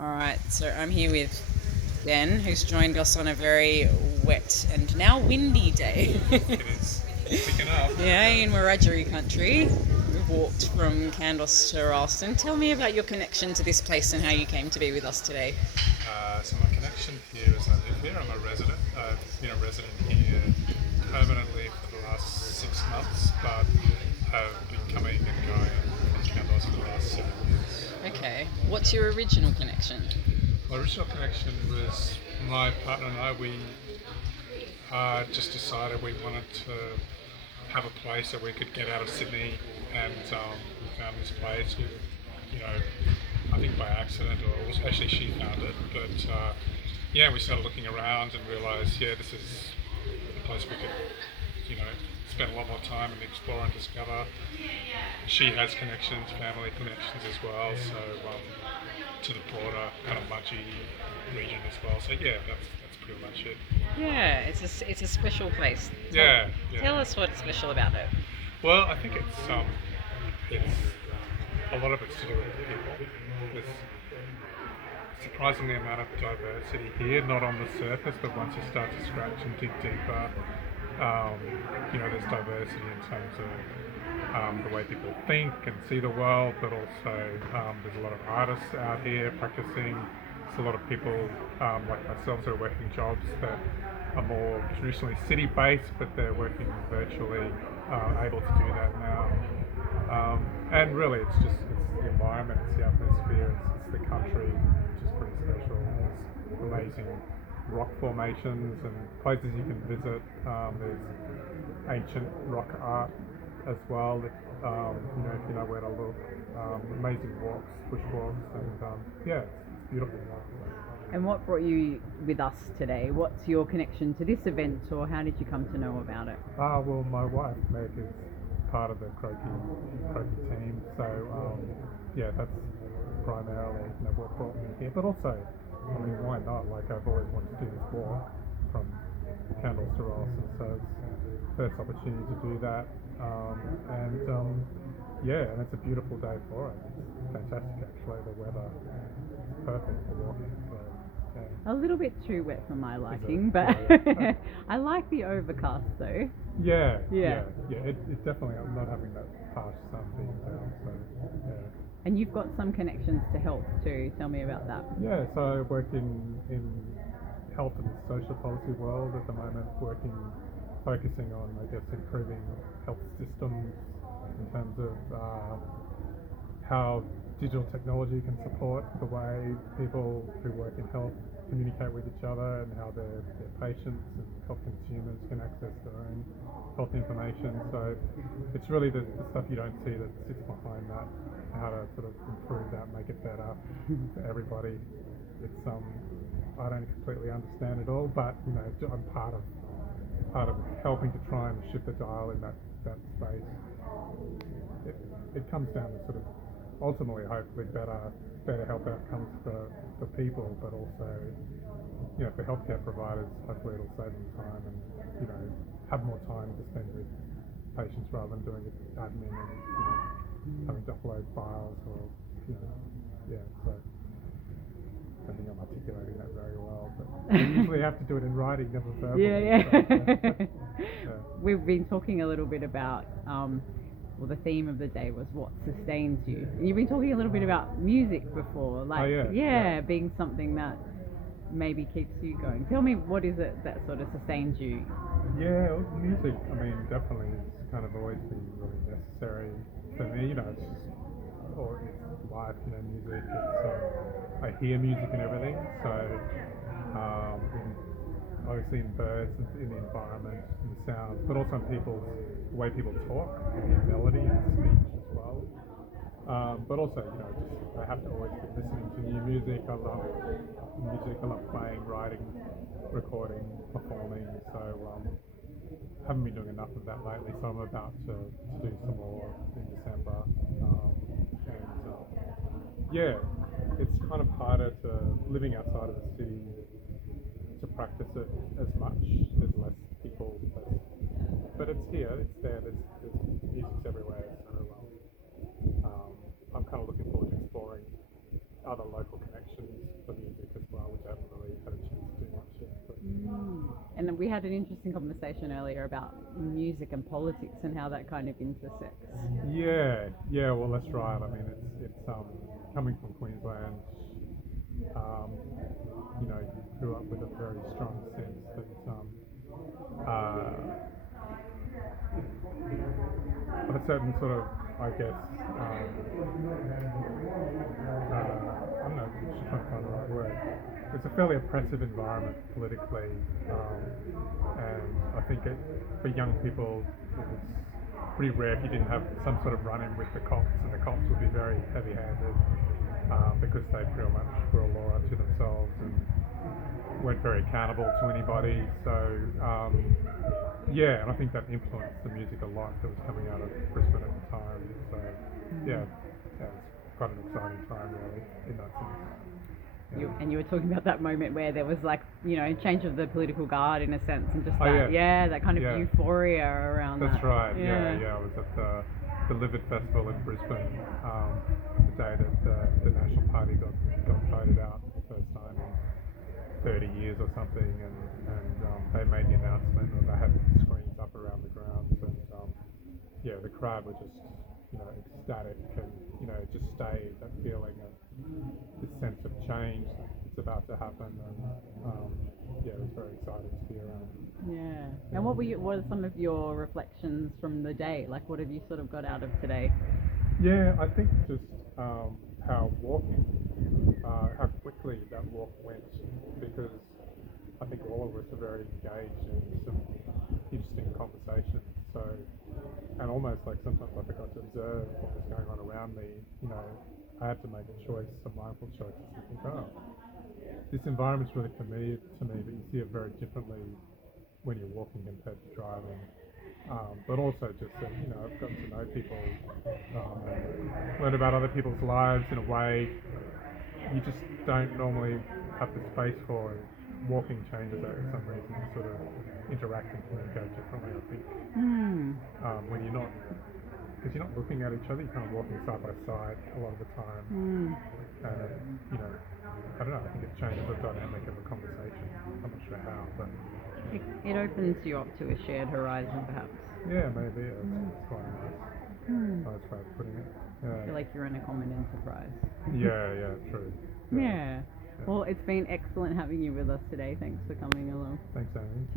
All right, so I'm here with Ben, who's joined us on a very wet and now windy day. It is picking up. Yeah, in Wiradjuri Country. We've walked from Kandos to Rylstone. Tell me about your connection to this place and how you came to be with us today. So my connection here is I live here. I'm a resident. I've been a resident here permanently for the last 6 months, but have been coming and going from Kandos for the last 7 years. Okay, what's your original connection? My original connection was my partner and I. We just decided we wanted to have a place that we could get out of Sydney, and we found this place. I think by accident, or it was actually she found it. But we started looking around and realised, this is a place we could, spend a lot more time and explore and discover. She has connections, family connections as well, so to the broader kind of Mudgee region as well. So that's pretty much it. Yeah, it's a special place. Yeah. Tell us what's special about it. Well, I think it's a lot of it's to do with the people. There's surprisingly amount of diversity here, not on the surface, but once you start to scratch and dig deeper, there's diversity in terms of the way people think and see the world, but also there's a lot of artists out here practicing. There's a lot of people like ourselves who are working jobs that are more traditionally city-based, but they're working virtually, able to do that now. And really, it's the environment, it's the atmosphere, it's the country, which is pretty special. There's amazing rock formations and places you can visit. There's ancient rock art as well, if you know where to look. Amazing walks, bushwalks, and it's beautiful. And what brought you with us today? What's your connection to this event, or how did you come to know about it? Well, my wife Meg is part of the Croakey team, so that's primarily what brought me here. But also, why not? Like, I've always wanted to do this walk from Kandos to Rylstone, so it's the first opportunity to do that. And it's a beautiful day for it. It's fantastic, actually. The weather is perfect for walking. So, a little bit too wet for my liking, but I like the overcast though. Yeah. It definitely. I'm not having that harsh sun being down. So And you've got some connections to health too. Tell me about that. Yeah. So I work in health and social policy world at the moment, focusing on, improving health systems in terms of how digital technology can support the way people who work in health communicate with each other, and how their patients and health consumers can access their own health information. So it's really the stuff you don't see that sits behind that, how to sort of improve that, make it better for everybody. It's I don't completely understand it all, but I'm part of helping to try and shift the dial in that space. It comes down to sort of ultimately, hopefully, better health outcomes for people, but also, for healthcare providers, hopefully it'll save them time and, have more time to spend with patients rather than doing admin and, having to upload files or, so I think I'm articulating that very well, but I usually have to do it in writing, never verbally. Yeah. We've been talking a little bit about, the theme of the day was what sustains you. And you've been talking a little bit about music before, being something that maybe keeps you going. Tell me, what is it that sort of sustains you? Yeah, music, definitely has kind of always been really necessary for me. It's life, music. It's, I hear music and everything, so obviously in birds, in the environment, in the sounds, but also in the way people talk, and melody and speech as well. But also, I have to always be listening to new music. I love music. I love playing, writing, recording, performing. So haven't been doing enough of that lately. So I'm about to do some more in December. It's kind of harder living outside of the city to practice it as much. There's less people, but it's here, it's there. There's music's everywhere. So I'm kind of looking forward to exploring other local connections And we had an interesting conversation earlier about music and politics and how that kind of intersects. Yeah, well, that's right. I mean, it's coming from Queensland, grew up with a very strong sense that a certain sort of, I guess, I don't know, I'm just trying to find the right word. It's a fairly oppressive environment politically, and I think for young people it was pretty rare if you didn't have some sort of run-in with the cops, and the cops would be very heavy-handed because they pretty much were a law unto themselves and weren't very accountable to anybody. So and I think that influenced the music a lot that was coming out of Brisbane at the time. So it's quite an exciting time really in that sense. And you were talking about that moment where there was like, change of the political guard in a sense, and just that kind of euphoria around That's that. right. Yeah. I was at the Livid Festival in Brisbane the day that the National Party got voted out for the first time in 30 years or something, and they made the announcement, and they had screens up around the grounds, and the crowd were just ecstatic, and it just stayed that feeling of this sense of change that's about to happen, and it was very exciting to be around. Yeah. And what are some of your reflections from the day? Like, what have you sort of got out of today? Yeah, I think just how quickly that walk went, because I think all of us are very engaged in some interesting conversations. So, and almost like sometimes I forgot to observe what was going on around me. I had to make a choice, a mindful choice, to think, this environment's really familiar to me, but you see it very differently when you're walking compared to driving. But also just that, I've gotten to know people, learned about other people's lives in a way you just don't normally have the space for. Walking changes that for some reason, you sort of interact and communicate differently, I think. When you're not, because you're not looking at each other, you're kind of walking side by side a lot of the time. And, I don't know, I think it changes the dynamic of a conversation. I'm not sure how, but... It opens you up to a shared horizon, perhaps. Yeah, maybe. It's quite nice. Nice way of putting it. Yeah. I feel like you're in a common enterprise. Yeah, true. Yeah. Well, it's been excellent having you with us today. Thanks for coming along. Thanks, Amy.